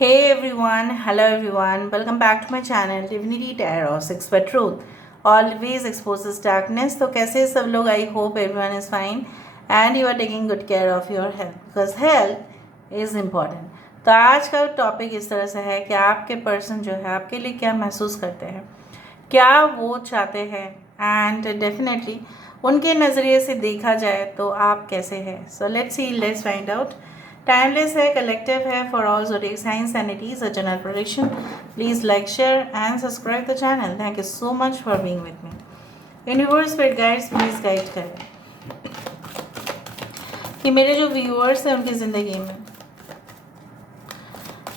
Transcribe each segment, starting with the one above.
Hey everyone, hello everyone, welcome back to my channel Divinity Tarot 6 for Truth. Always exposes darkness. तो कैसे सब लोग? I hope everyone is fine and you are taking good care of your health because health is important. तो आज का topic इस तरह से है कि आपके पर्सन जो है आपके लिए क्या महसूस करते हैं, क्या वो चाहते हैं एंड डेफिनेटली उनके नज़रिए से देखा जाए तो आप कैसे हैं. So let's find out. Timeless है, कलेक्टिव है, for all zodiac science and it is a general prediction. Please like, share and subscribe the channel. Thank you so much for being with me. Universe spirit guides please guide करें कि मेरे जो viewers हैं उनकी ज़िंदगी में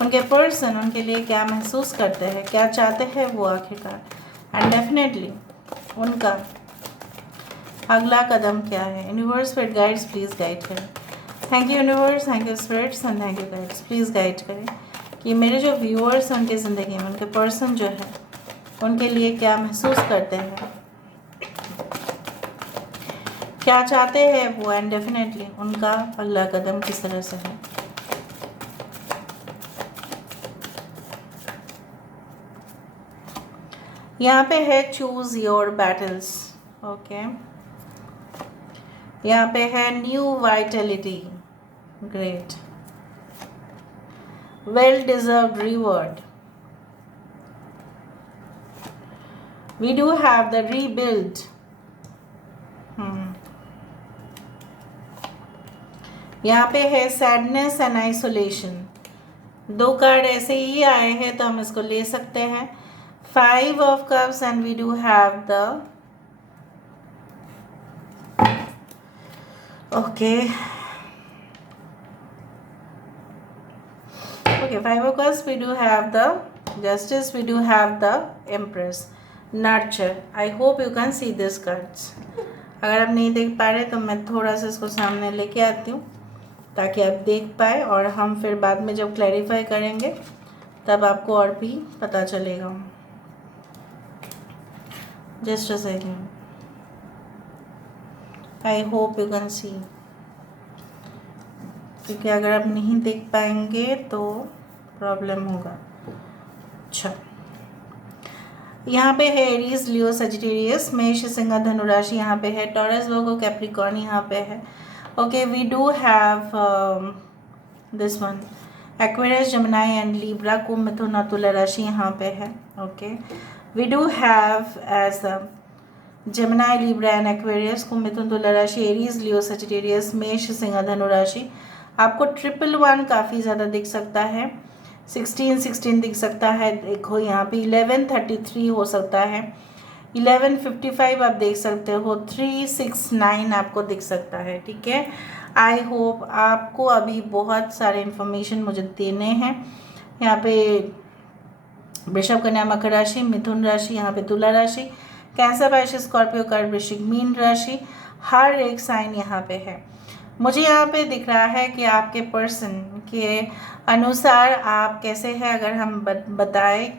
उनके person उनके लिए क्या महसूस करते हैं, क्या चाहते हैं वो आखिरकार, एंड डेफिनेटली उनका अगला कदम क्या है. Universe spirit guides please guide करें. Thank you universe, thank you spirits and thank you guides. Please guide करें कि मेरे जो व्यूअर्स हैं उनकी ज़िंदगी में उनके पर्सन जो है उनके लिए क्या महसूस करते हैं, क्या चाहते हैं वो, एंड डेफिनेटली उनका अगला कदम किस तरह से है. यहाँ पे है चूज़ योर बैटल्स. ओके, यहाँ पे है new Vitality. Great. Well deserved reward. We do have the rebuild. यहाँ पे है सैडनेस एंड आइसोलेशन. दो कार्ड ऐसे ही आए हैं तो हम इसको ले सकते हैं. 5 of cups and we do have the okay 5 of cups, we do have the justice, we do have the empress. Nurture. I hope you can see these cards. अगर आप नहीं देख पा रहे तो मैं थोड़ा सा इसको सामने लेके आती हूँ ताकि आप देख पाए और हम फिर बाद में जब क्लैरिफाई करेंगे तब आपको और भी पता चलेगा. Just a second. I hope you can see, क्योंकि अगर आप नहीं देख पाएंगे तो प्रॉब्लम होगा. अच्छा, यहाँ पे है एरीज, लियो, सजिटेरियस, मेष, सिंह, धनु राशि यहाँ पे है, टॉरस, वर्गो, कैप्रिकॉर्न यहाँ पे है. Okay, we do have this one Aquarius, Gemini and Libra, कुंभ, मिथुन और तुला राशि यहाँ पे है. Okay, we do have as Gemini, Libra and Aquarius, कुंभ, मिथुन, तुला राशि, एरीज, लियो, सजिटेरियस, मेष, सिंह, धनु राशि. आपको 111 काफ़ी ज़्यादा दिख सकता है. 16 दिख सकता है. देखो यहाँ पे 1133 हो सकता है. 1155 आप देख सकते हो. 369 आपको दिख सकता है. ठीक है, आई होप आपको अभी बहुत सारे इन्फॉर्मेशन मुझे देने हैं. यहाँ पे वृषभ, कन्या, मकर राशि, मिथुन राशि, यहाँ पे तुला राशि, कैंसर, वैश्य, स्कॉर्पियो, कर्क, वृश्चिक, मीन राशि. हर एक साइन यहाँ पे है. मुझे यहाँ पे दिख रहा है कि आपके पर्सन के अनुसार आप कैसे हैं. अगर हम बताएं,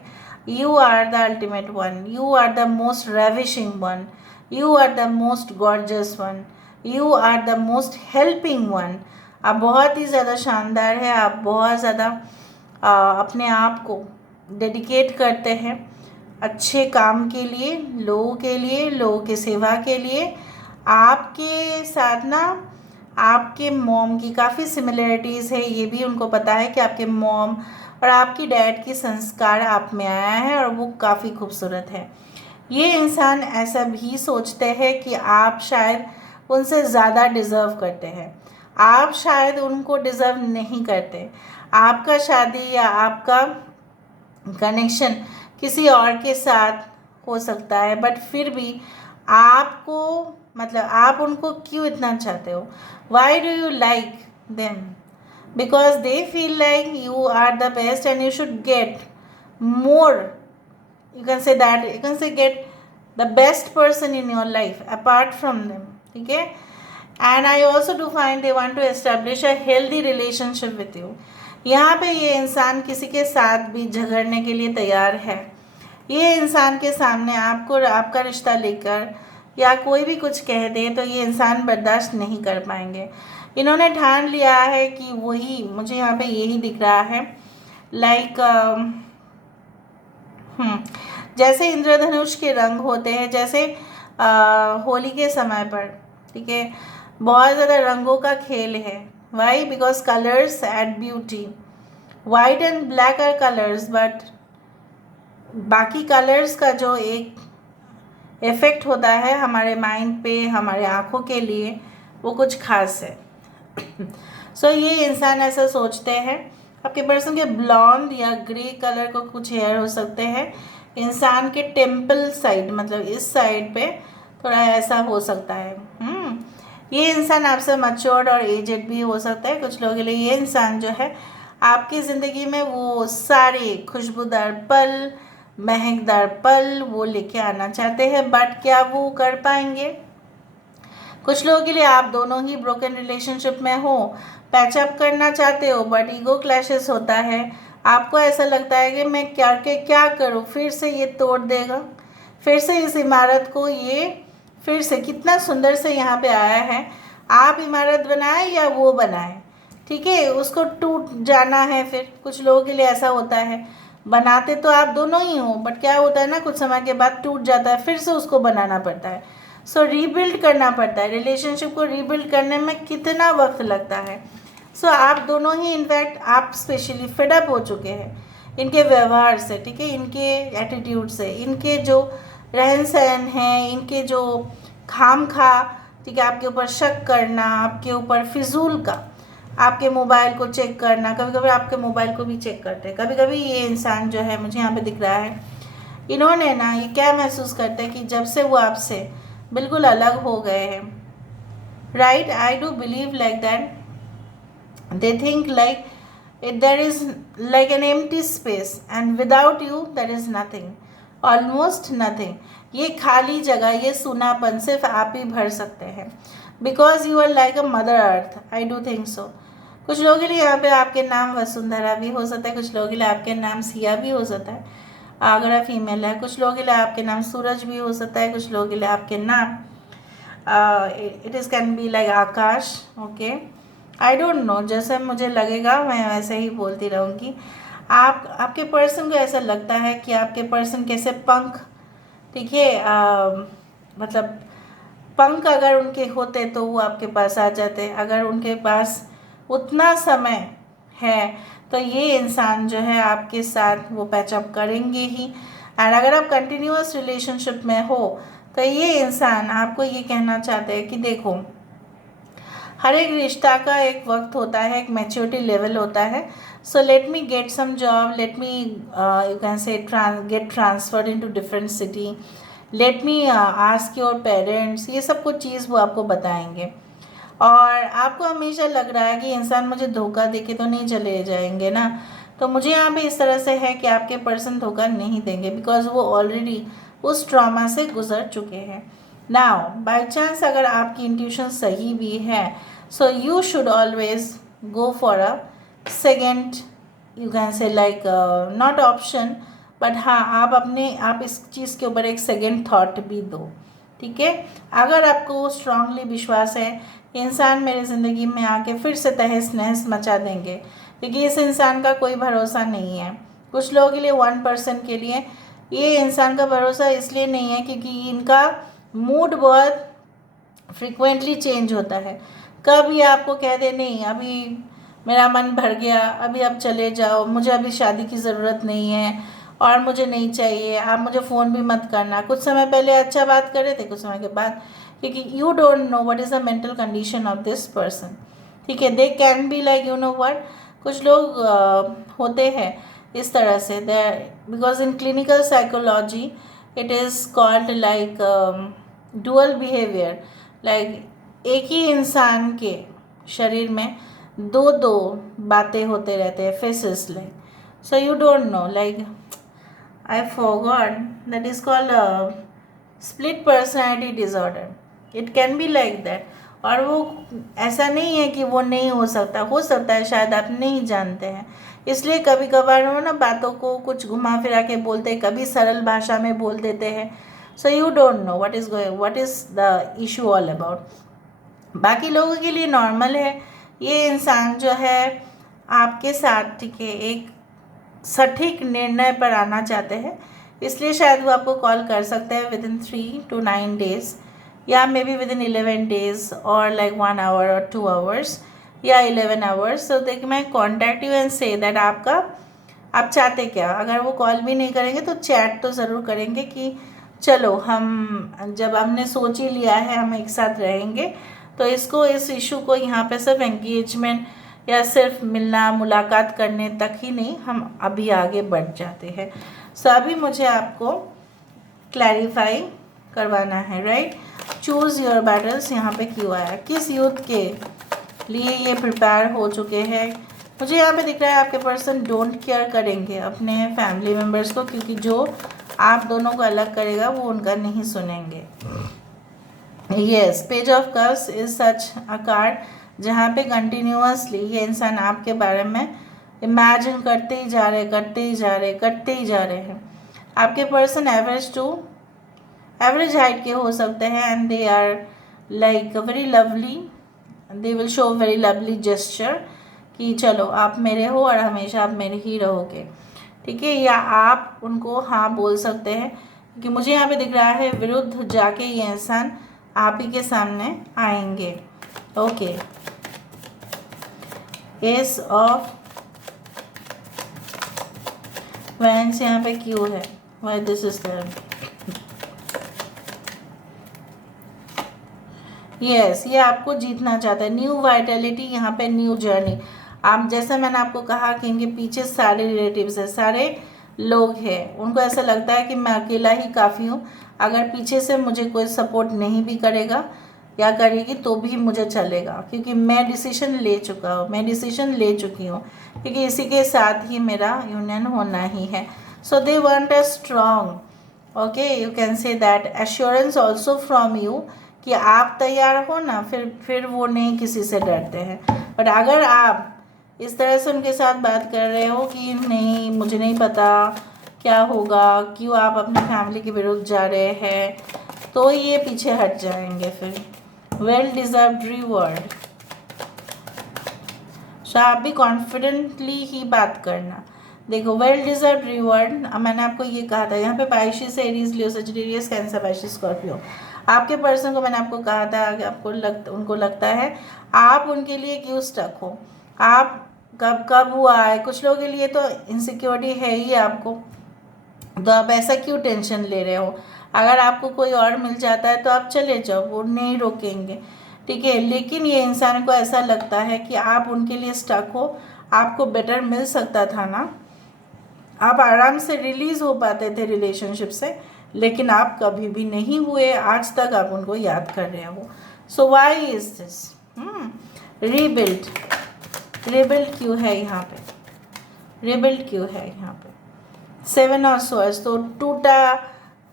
you are the ultimate one, you are the most ravishing one, you are the most gorgeous one, you are the most helping one. आप बहुत ही ज़्यादा शानदार है. आप बहुत ज़्यादा अपने आप को डेडिकेट करते हैं अच्छे काम के लिए, लोगों के सेवा के लिए. आपके साथ ना आपके मॉम की काफ़ी सिमिलरिटीज़ है. ये भी उनको पता है कि आपके मॉम और आपकी डैड की संस्कार आप में आया है और वो काफ़ी खूबसूरत है. ये इंसान ऐसा भी सोचते हैं कि आप शायद उनसे ज़्यादा डिज़र्व करते हैं. आप शायद उनको डिज़र्व नहीं करते. आपका शादी या आपका कनेक्शन किसी और के साथ हो सकता है, बट फिर भी आपको मतलब आप उनको क्यों इतना चाहते हो? Why do you like them? Because they feel like you are the best and you should get more. You can say that, you can say get the best person in your life apart from them. ठीक है, and I also do find they want to establish a healthy relationship with you. यहाँ पे ये इंसान किसी के साथ भी झगड़ने के लिए तैयार है. ये इंसान के सामने आपको आपका रिश्ता लेकर या कोई भी कुछ कह दे तो ये इंसान बर्दाश्त नहीं कर पाएंगे. इन्होंने ठान लिया है कि वही, मुझे यहाँ पे यही दिख रहा है लाइक जैसे इंद्रधनुष के रंग होते हैं, जैसे होली के समय पर, ठीक है, बहुत ज़्यादा रंगों का खेल है. Why? Because colours add beauty. White and black are colours, but बाकी कलर्स का जो एक इफ़ेक्ट होता है हमारे माइंड पे, हमारे आँखों के लिए, वो कुछ खास है. सो ये इंसान ऐसा सोचते हैं. आपके पर्सन के ब्लॉन्ड या ग्रे कलर को कुछ हेयर हो सकते हैं. इंसान के टेम्पल साइड, मतलब इस साइड पे थोड़ा ऐसा हो सकता है. ये इंसान आपसे मैच्योर्ड और एजेड भी हो सकता है. कुछ लोगों के लिए ये इंसान जो है आपकी ज़िंदगी में वो सारे खुशबूदार पल, महकदार पल वो लेके आना चाहते हैं, बट क्या वो कर पाएंगे? कुछ लोगों के लिए आप दोनों ही ब्रोकन रिलेशनशिप में हो, पैचअप करना चाहते हो, बट ईगो क्लैशेस होता है. आपको ऐसा लगता है कि मैं क्या करूं, फिर से ये तोड़ देगा, फिर से इस इमारत को ये फिर से कितना सुंदर से यहाँ पे आया है. आप इमारत बनाए या वो बनाए, ठीक है, उसको टूट जाना है. फिर कुछ लोगों के लिए ऐसा होता है, बनाते तो आप दोनों ही हो, बट क्या होता है ना, कुछ समय के बाद टूट जाता है, फिर से उसको बनाना पड़ता है. सो रीबिल्ड करना पड़ता है. रिलेशनशिप को रीबिल्ड करने में कितना वक्त लगता है. सो आप दोनों ही, इनफैक्ट आप स्पेशली फेडअप हो चुके हैं इनके व्यवहार से, ठीक है, इनके एटीट्यूड से, इनके जो रहन सहन है, इनके जो खाम खा, ठीक है, आपके ऊपर शक करना, आपके ऊपर फिजूल का, आपके मोबाइल को चेक करना. कभी कभी आपके मोबाइल को भी चेक करते हैं. कभी कभी ये इंसान जो है, मुझे यहाँ पे दिख रहा है, इन्होंने ना ये क्या महसूस करते हैं कि जब से वो आपसे बिल्कुल अलग हो गए हैं, right, I do believe like that. they think like there is like an empty space and without you there is nothing, almost nothing. ये खाली जगह, ये सूनापन सिर्फ आप ही भर सकते हैं, because you are like a mother earth. I do think so. कुछ लोगों के लिए यहाँ पे आपके नाम वसुंधरा भी हो सकता है, कुछ लोगों के लिए आपके नाम सिया भी हो सकता है अगर आप फीमेल है. कुछ लोगों के लिए आपके नाम सूरज भी हो सकता है. कुछ लोगों के लिए आपके नाम it is can be like Akash. Okay, I don't know, जैसे मुझे लगेगा मैं वैसे ही बोलती रहूँगी. आपके पर्सन को ऐसा लगता है कि आपके पर्सन कैसे पंख, ठीक है, मतलब पंख अगर उनके होते तो वो आपके पास आ जाते. अगर उनके पास उतना समय है तो ये इंसान जो है आपके साथ वो पैचअप करेंगे ही. एंड अगर आप कंटिन्यूअस रिलेशनशिप में हो तो ये इंसान आपको ये कहना चाहते हैं कि देखो, हर एक रिश्ता का एक वक्त होता है, एक मैच्योरिटी लेवल होता है. So let me get some job, let me you can say get transferred into different city, let me ask your parents. ये सब कुछ चीज़ वो आपको बताएंगे. और आपको हमेशा लग रहा है कि इंसान मुझे धोखा देके तो नहीं चले जाएंगे ना. तो मुझे यहाँ पे इस तरह से है कि आपके पर्सन धोखा नहीं देंगे, बिकॉज वो ऑलरेडी उस ट्रॉमा से गुजर चुके हैं. नाउ बाय चांस अगर आपकी इंट्यूशन सही भी है, so you should always go for a second, you can से लाइक नॉट ऑप्शन, बट हाँ, आप इस चीज़ के ऊपर एक सेकेंड थॉट भी दो, ठीक है. अगर आपको स्ट्रांगली विश्वास है इंसान मेरे ज़िंदगी में आके फिर से तहस नहस मचा देंगे, क्योंकि इस इंसान का कोई भरोसा नहीं है. कुछ लोगों के लिए 1% के लिए ये इंसान का भरोसा इसलिए नहीं है क्योंकि इनका मूड बहुत फ्रिक्वेंटली चेंज होता है. कभी आपको कह दे नहीं अभी मेरा मन भर गया, अभी आप चले जाओ, मुझे अभी शादी की ज़रूरत नहीं है और मुझे नहीं चाहिए, आप मुझे फ़ोन भी मत करना. कुछ समय पहले अच्छा बात कर रहे थे, कुछ समय के बाद, क्योंकि you don't know what is the mental condition of this person, ठीक है. They can be like you know what, कुछ लोग होते हैं इस तरह से, they because in clinical psychology it is called like dual behaviour. Like एक ही इंसान के शरीर में दो दो बातें होते रहते हैं, faces like. So you don't no, like I forgot, that is called split personality disorder. It can be like that. और वो ऐसा नहीं है कि वो नहीं हो सकता है, शायद आप नहीं जानते हैं. इसलिए कभी कभार वो ना बातों को कुछ घुमा फिरा के बोलते हैं, कभी सरल भाषा में बोल देते हैं. So you don't know what is the issue all about. बाकी लोगों के लिए नॉर्मल है. ये इंसान जो है आपके साथ, ठीक है, एक सटीक निर्णय पर आना चाहते हैं, इसलिए शायद वो आपको कॉल कर सकते हैं विद इन 3 to 9 days, या may be with in 11 days और लाइक 1 hour और 2 hours या 11 hours. So they may contact you and say that आप चाहते क्या. अगर वो कॉल भी नहीं करेंगे तो चैट तो ज़रूर करेंगे कि चलो हम जब हमने सोच ही लिया है हम एक साथ रहेंगे, तो इस इशू को यहाँ पे सिर्फ एंगेजमेंट या सिर्फ मिलना मुलाकात करने तक ही नहीं, हम अभी आगे बढ़ जाते हैं. सो अभी मुझे आपको क्लैरिफाई करवाना है, राइट. चूज़ योर बैटल्स यहाँ पे क्यों आया, किस युद्ध के लिए ये प्रिपेयर हो चुके हैं. मुझे यहाँ पे दिख रहा है आपके पर्सन डोंट केयर करेंगे अपने फैमिली मेम्बर्स को, क्योंकि जो आप दोनों को अलग करेगा वो उनका नहीं सुनेंगे. Yes, page of cups is such a card जहाँ पे कंटिन्यूअसली ये इंसान आपके बारे में इमेजिन करते ही जा रहे हैं. आपके पर्सन एवरेज हाइट के हो सकते हैं and they are like very lovely, they will show very lovely gesture कि चलो आप मेरे हो और हमेशा आप मेरे ही रहोगे, ठीक है. या आप उनको हाँ बोल सकते हैं, क्योंकि मुझे यहाँ पे दिख रहा है विरुद्ध जाके ये इंसान आप ही के सामने आएंगे. ओके, एस ऑफ वैंड्स यहाँ पे क्यों है, why this is there. Yes, ये आपको जीतना चाहता है. न्यू वाइटलिटी यहाँ पे, न्यू जर्नी. आप जैसे मैंने आपको कहा कि इनके पीछे सारे रिलेटिव्स हैं, सारे लोग हैं. उनको ऐसा लगता है कि मैं अकेला ही काफ़ी हूँ, अगर पीछे से मुझे कोई सपोर्ट नहीं भी करेगा या करेगी तो भी मुझे चलेगा, क्योंकि मैं डिसीजन ले चुकी हूँ, क्योंकि इसी के साथ ही मेरा यूनियन होना ही है. So they want a strong, okay, you can say that assurance also from you कि आप तैयार हो ना, फिर वो नहीं किसी से डरते हैं. बट अगर आप इस तरह से उनके साथ बात कर रहे हो कि नहीं मुझे नहीं पता क्या होगा, क्यों आप अपनी फैमिली के विरुद्ध जा रहे हैं, तो ये पीछे हट जाएंगे फिर. Well deserved reward. सो आप भी कॉन्फिडेंटली ही बात करना. देखो, वेल डिजर्व्ड रिवॉर्ड, मैंने आपको ये कहा था यहाँ पे पाइशिस, एरीज, लियो, सजिटेरियस, कैंसर, पाइशिस, स्कॉर्पियो. आपके पर्सन को मैंने आपको कहा था कि उनको लगता है आप उनके लिए क्यों स्टक हो, आप कब हुआ है. कुछ लोगों के लिए तो इनसिक्योरिटी है ही आपको, तो आप ऐसा क्यों टेंशन ले रहे हो. अगर आपको कोई और मिल जाता है तो आप चले जाओ, वो नहीं रोकेंगे, ठीक है. लेकिन ये इंसान को ऐसा लगता है कि आप उनके लिए स्टक हो, आपको बेटर मिल सकता था ना, आप आराम से रिलीज़ हो पाते थे रिलेशनशिप से, लेकिन आप कभी भी नहीं हुए. आज तक आप उनको याद कर रहे हो. So why is this. Rebuild क्यों है यहाँ पे, रिबिल्ड क्यों है यहाँ पे. 7 ऑफ स्वॉर्ड्स, तो टूटा,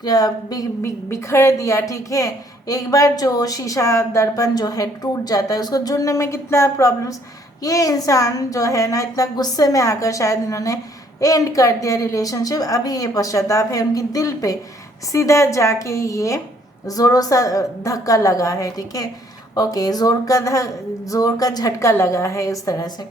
बिखर दिया, ठीक है. एक बार जो शीशा दर्पण जो है टूट जाता है, उसको जुड़ने में कितना प्रॉब्लम्स. ये इंसान जो है ना, इतना गुस्से में आकर शायद इन्होंने एंड कर दिया रिलेशनशिप. अभी ये पश्चाताप है उनकी दिल पे, सीधा जाके ये ज़ोरों सा धक्का लगा है, ठीक है. ओके, ज़ोर का झटका लगा है. इस तरह से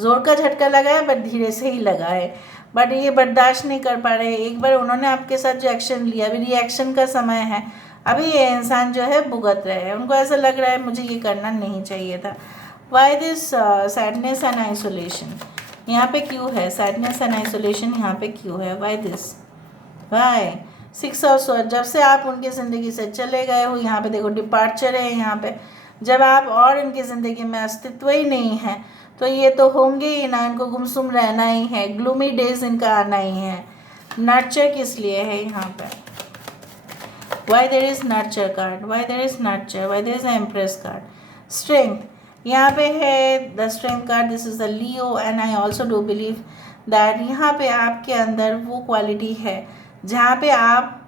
ज़ोर का झटका लगा है, बट धीरे से ही लगा है. बट ये बर्दाश्त नहीं कर पा रहे. एक बार उन्होंने आपके साथ जो एक्शन लिया, अभी रिएक्शन का समय है. अभी ये इंसान जो है भुगत रहे हैं. उनको ऐसा लग रहा है मुझे ये करना नहीं चाहिए था. Why this sadness and isolation यहाँ पे क्यों है, सैडनेस एंड आइसोलेशन यहाँ पे क्यों है, why this, why. 6 of swords, जब से आप उनकी ज़िंदगी से चले गए हो, यहाँ पे देखो डिपार्चर है. यहाँ पे जब आप और इनकी ज़िंदगी में अस्तित्व ही नहीं है, तो ये तो होंगे ही ना, इनको गुमसुम रहना ही है, ग्लूमी डेज इनका आना ही है. नर्चर किस लिए है यहाँ पे, why there is nurture card, why there is nurture, why there is empress card. Strength यहाँ पे है, the strength card, this is the Leo. And I also do believe that यहाँ पे आपके अंदर वो क्वालिटी है जहाँ पे आप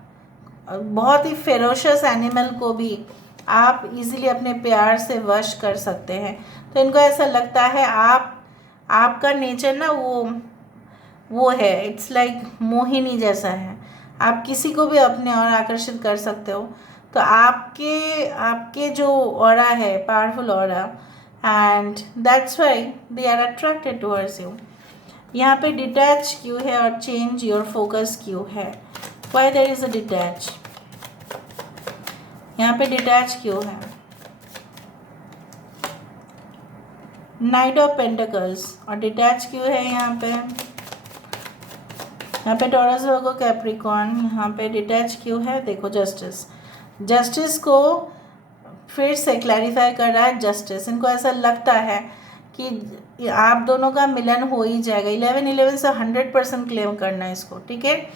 बहुत ही फेरोशियस एनिमल को भी आप इजीली अपने प्यार से वश कर सकते हैं. तो इनको ऐसा लगता है आपका नेचर ना वो है, इट्स लाइक मोहिनी जैसा है. आप किसी को भी अपने और आकर्षित कर सकते हो. तो आपके जो ऑरा है, powerful aura, and that's why they are attracted towards you. यहाँ पे डिटैच क्यों है और चेंज योर फोकस क्यों है? Why there is a detach? यहाँ पे डिटैच क्यों है? नाइट ऑफ पेंटिकल्स और डिटैच क्यों है यहाँ पे? यहाँ पे टॉरस वर्गो कैप्रिकॉर्न, यहाँ पे डिटैच क्यों है? देखो जस्टिस, जस्टिस को फिर से क्लैरिफाई कर रहा है जस्टिस। इनको ऐसा लगता है कि आप दोनों का मिलन हो ही जाएगा। 11-11 से 100% क्लेम करना है इसको, ठीक है?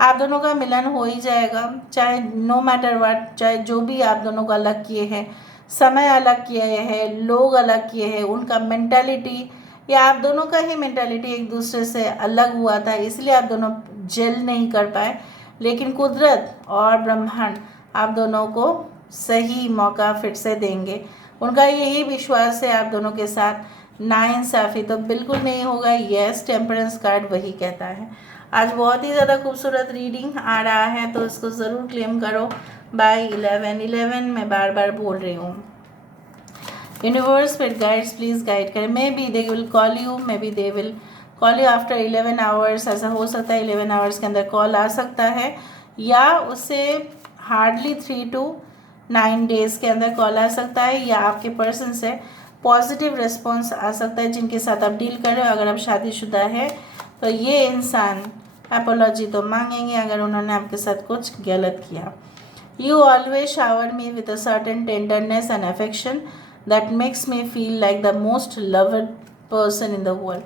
आप दोनों का मिलन हो ही जाएगा, चाहे नो मैटर व्हाट, चाहे जो भी आप दोनों को अलग किए हैं, समय अलग किए हैं, लोग अलग किए हैं, उनका मेंटालिटी या आप दोनों का ही मेंटालिटी एक दूसरे से अलग हुआ था, इसलिए आप दोनों जेल नहीं कर पाए। लेकिन कुदरत और ब्रह्मांड आप दोनों को सही मौका फिर से देंगे। उनका यही विश्वास है आप दोनों के साथ। नाइंसाफ़ी तो बिल्कुल नहीं होगा। यस, टेम्परेंस कार्ड वही कहता है। आज बहुत ही ज़्यादा खूबसूरत रीडिंग आ रहा है, तो इसको ज़रूर क्लेम करो बाय 11-11। मैं बार बार बोल रही हूँ, यूनिवर्स फिर गाइड्स प्लीज़ गाइड करें। May be they will call you, may be they will call you after 11 hours. ऐसा हो सकता है 11 आवर्स के अंदर कॉल आ सकता है, या उससे हार्डली 3 to 9 डेज़ के अंदर कॉल आ सकता है, या आपके पर्सन से पॉजिटिव रिस्पॉन्स आ सकता है जिनके साथ आप डील कर रहे हो। अगर आप शादीशुदा है तो ये इंसान एपोलॉजी तो मांगेंगे अगर उन्होंने आपके साथ कुछ गलत किया। You always shower me with a certain tenderness and affection that makes me feel like the most loved person in the world.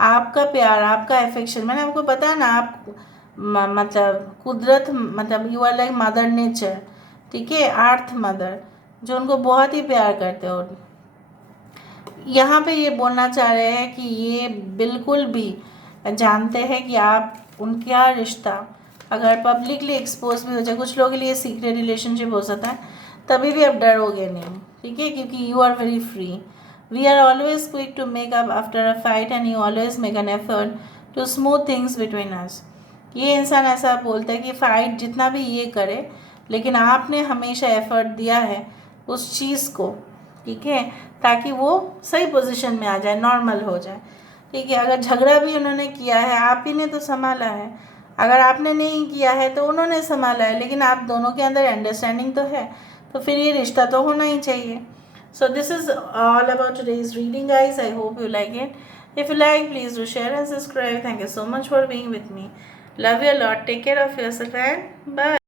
आपका प्यार, आपका अफेक्शन, मैंने आपको बताया ना, आप मतलब कुदरत, मतलब you are like mother nature, ठीक है, अर्थ मदर, जो उनको बहुत ही प्यार करते हो। यहाँ पे ये बोलना चाह रहे हैं कि ये बिल्कुल भी जानते हैं कि आप उनका रिश्ता अगर पब्लिकली एक्सपोज भी हो जाए, कुछ लोगों के लिए सीक्रेट रिलेशनशिप हो सकता है, तभी भी आप डरोगे नहीं, ठीक है, क्योंकि you are very free. We are always quick to make up after a fight and you always make an effort to smooth things between us. ये इंसान ऐसा बोलता है कि फ़ाइट जितना भी ये करे, लेकिन आपने हमेशा एफर्ट दिया है उस चीज़ को, ठीक है, ताकि वो सही पोजीशन में आ जाए, नॉर्मल हो जाए, ठीक है। अगर झगड़ा भी उन्होंने किया है, आप ही ने तो संभाला है। अगर आपने नहीं किया है तो उन्होंने संभाला है, लेकिन आप दोनों के अंदर अंडरस्टैंडिंग तो है, तो फिर ये रिश्ता तो होना ही चाहिए। So this is all about today's reading guys. I hope you like it. If you like, please do share and subscribe. Thank you so much for being with me. Love you a lot. Take care of yourself and bye.